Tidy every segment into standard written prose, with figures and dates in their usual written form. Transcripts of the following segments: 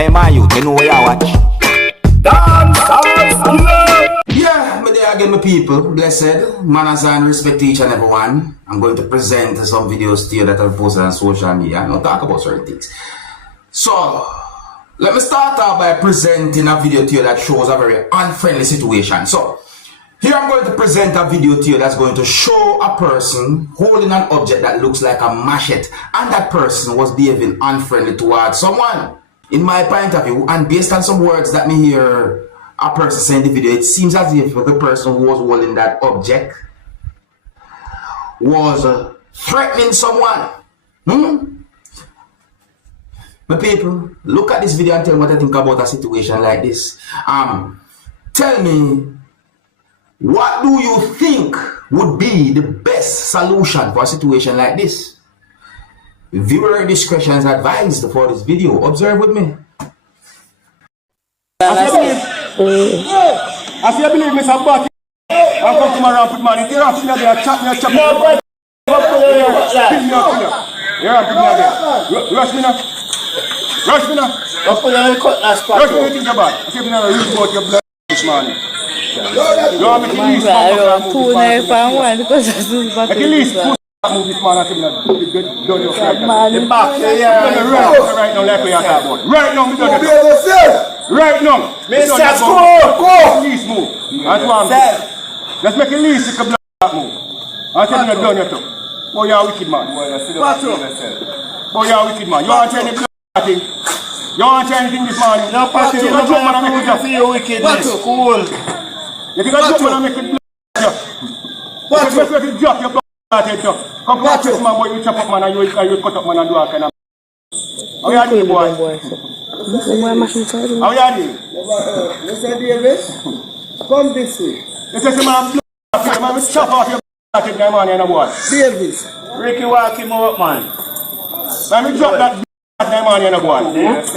Hey man, you know where you watch? Dancehall. Yeah, me there again, my people. Blessed, manners and respect to each and everyone. I'm going to present some videos to you that I've posted on social media and I'll talk about certain things. So, let me start off by presenting a video to you that shows a very unfriendly situation. So, here I'm going to present a video to you that's going to show a person holding an object that looks like a machete, and that person was behaving unfriendly towards someone. In my point of view, and based on some words that me hear a person say in the video, it seems as if the person who was holding that object was threatening someone. My people, look at this video and tell me what I think about a situation like this. Tell me, what do you think would be the best solution for a situation like this? Viewer discretion is advised for this video. Observe with me. I see, I believe Mr. Bucky. I'm going to come around with money. You're up there, chop me, chop me. You're up there. Rush me now. Rush me now. Rush me, what you think about? I see, you know, you got your blood this morning. You want me to leave move this man and done your friend. The back, right now, like we are talking about. Right now, we done it. Right now, Mr. School! Least move. That's what I'm saying. Let's make a least if a black move. I tell you, done it. Boy, you're a wicked man. Boy, you're a wicked man. You want to try anything? You want to try anything this morning? No, Patrick, you don't jump and make it feel wickedness. Cool. If you don't jump and make it black, Patrick, you drop your blood. Come back to my boy, you chop up man and you cut up man and do a kind of. How you doing, boy? How you doing? Mr. Davis, come this way. This is my blood, man. We chop off your blood, take my money and boy. Davis. Ricky, walk him out, man. Man, we drop that blood, my money and boy.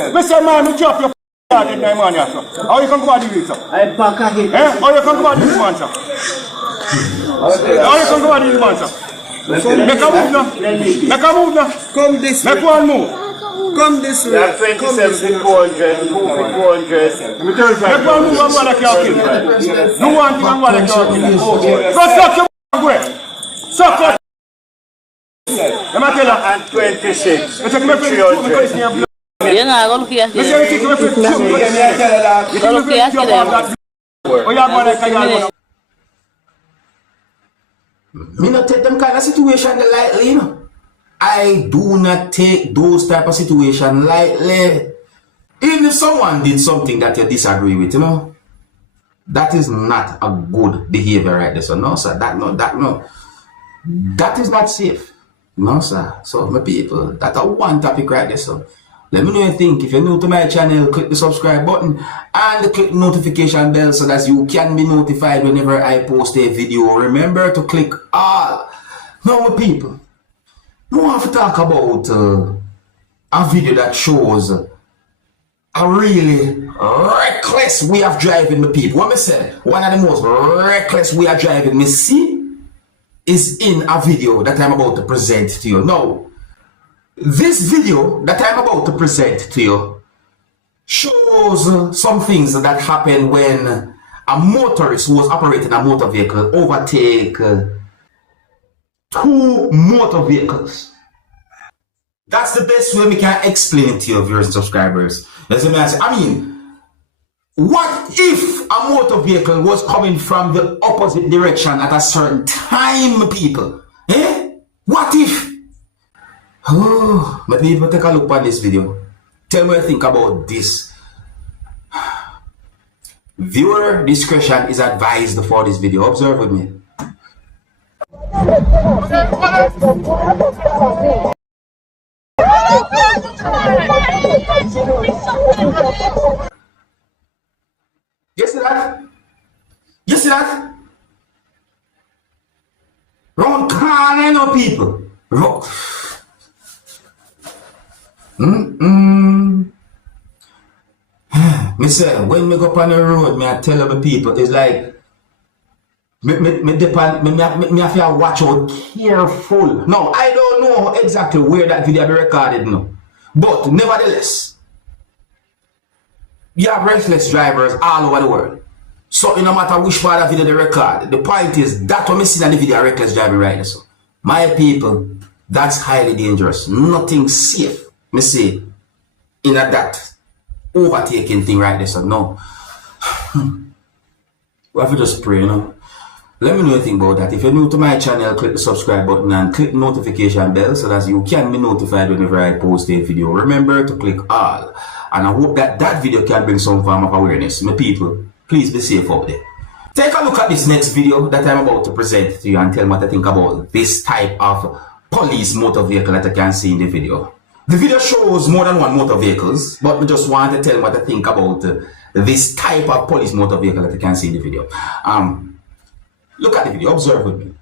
Mr. Man, we drop your blood, take my money. How you come to do this, sir? I'm back again. How you come to do this, man, sir? How you come to do this, man, sir? Make a move now. Make a move now. Come this way. Make one move. Come this way. You have 27 400, move with 400. Make one move and one that can't kill. No one thing and one that can't kill. Go suck your way. Suck your. Let me tell you. And 26. Let's take me 300. You're not going to hear it. Me not take them kind of situation lightly, you know. I do not take those type of situation lightly. Even if someone did something that you disagree with, you know, that is not a good behavior right there. So no, sir, that is not safe. No, sir. So my people, that's a one topic right there. So let me know what you think. If you're new to my channel, click the subscribe button and click the notification bell so that you can be notified whenever I post a video. Remember to click all. Now, my people, we want to talk about a video that shows a really reckless way of driving, my people. What I say, one of the most reckless way of driving me see is in a video that I'm about to present to you. Now, this video that I'm about to present to you shows some things that happen when a motorist who was operating a motor vehicle overtake two motor vehicles. That's the best way we can explain it to your viewers and subscribers. I mean, what if a motor vehicle was coming from the opposite direction at a certain time, people? What if? Oh, my people, take a look at this video. Tell me what you think about this. Viewer discretion is advised for this video. Observe with me. You see that? You see that? Wrong corner, no people. Wrong. Me say, when me go up on the road, me I tell other people, it's like me have to watch out careful. No, I don't know exactly where that video be recorded now. But nevertheless, You have reckless drivers all over the world. So no matter which part of video they record, the point is that what I see in the video reckless driving right now. So my people, that's highly dangerous. Nothing safe. Me say in that overtaking thing right there. So no. We have to just pray, you know. Let me know anything about that. If you're new to my channel, click the subscribe button and click the notification bell so that you can be notified whenever I post a video. Remember to click all. And I hope that that video can bring some form of awareness. My people, please be safe out there. Take a look at this next video that I'm about to present to you and tell me what I think about this type of police motor vehicle that I can see in the video. The video shows more than one motor vehicles, but I just want to tell you what I think about this type of police motor vehicle that I can see in the video. Look at the video, observe with me.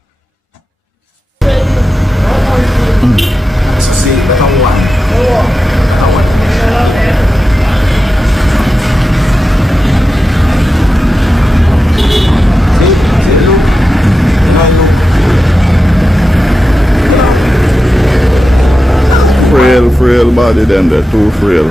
So see, that one. Frail body them, they're too frail.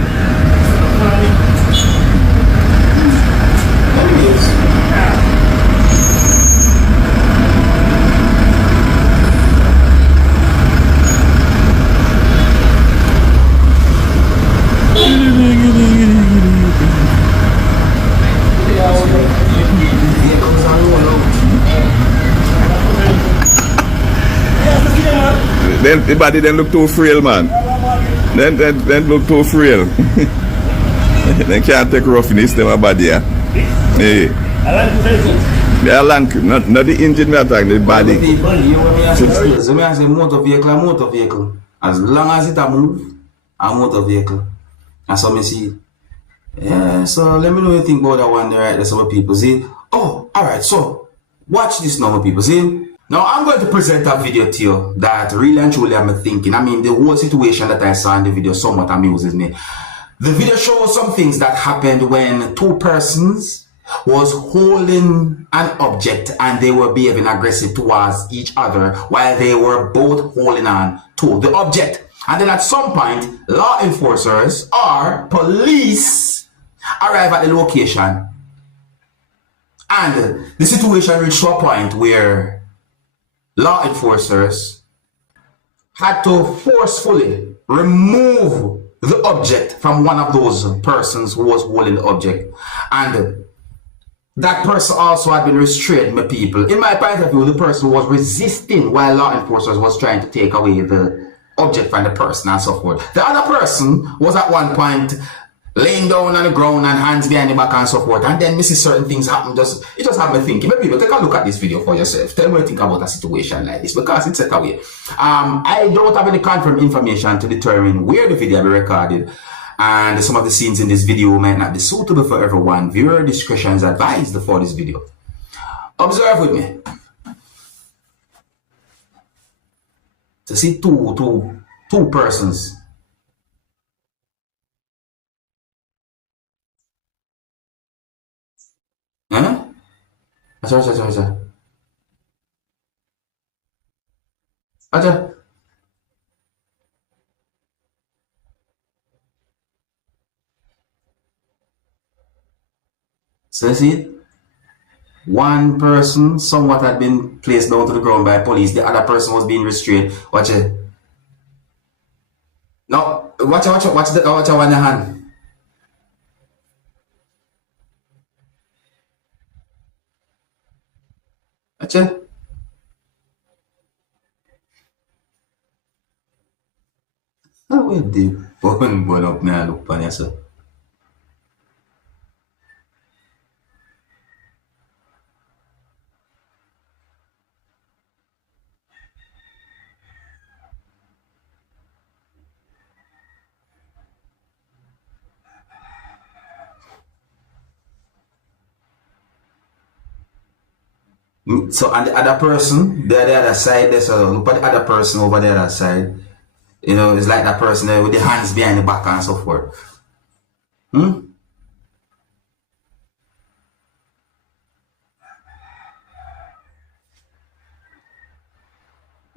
Then the body then look too frail, man. Then look too frail. They can't take roughness to my body, yeah. Hey. Yeah, not the engine, not the body. So me I say motor vehicle. As long as it a move, a motor vehicle. And so me see. Yeah, so let me know what you think about that one there, right? There's some people see. Oh, alright, so watch this now, people see. Now I'm going to present a video to you that really and truly I'm thinking. I mean, the whole situation that I saw in the video somewhat amuses me. The video shows some things that happened when two persons was holding an object and they were behaving aggressive towards each other while they were both holding on to the object. And then at some point, law enforcers or police arrive at the location. And the situation reached to a point where law enforcers had to forcefully remove the object from one of those persons who was holding the object. And that person also had been restrained, my people. In my point of view, the person was resisting while law enforcers was trying to take away the object from the person and so forth. The other person was at one point laying down on the ground and hands behind the back and so forth, and then missing certain things happen. It just had me thinking. Maybe people take a look at this video for yourself. Tell me what you think about a situation like this, because it's set away. I don't have any confirmed information to determine where the video will be recorded, and some of the scenes in this video might not be suitable for everyone. Viewer discretion is advised for this video. Observe with me. To see two persons. Huh? Acha. So see it? One person somewhat had been placed down to the ground by police. The other person was being restrained. Watch it. Now, watch the one hand. Watch it. How will the bone up now look on yourself? So, and the other person, they're the other side, there's a look at the other person over the other side. You know, it's like that person there with the hands behind the back and so forth. Me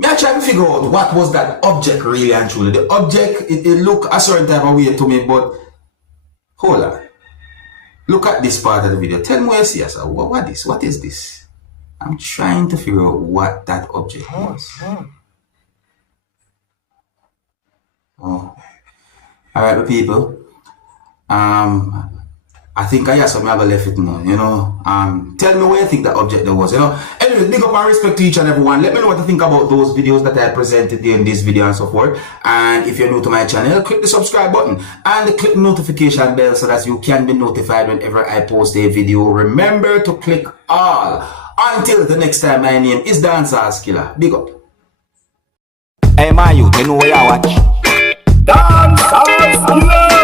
I try to figure out what was that object really and truly. The object, it looked a certain type of way to me, but hold on. Look at this part of the video. Tell me what you see, sir. What is this? I'm trying to figure out what that object was. Oh. Alright, people. I think I have some have left it now, you know. Tell me what you think that object there was, you know. Anyway, big up and respect to each and everyone. Let me know what you think about those videos that I presented in this video and so forth. And if you're new to my channel, click the subscribe button and click the notification bell so that you can be notified whenever I post a video. Remember to click all. Until the next time, my name is Dancehall Skilla. Big up. Hey, my youth, you know where you watch? Dancehall skilla.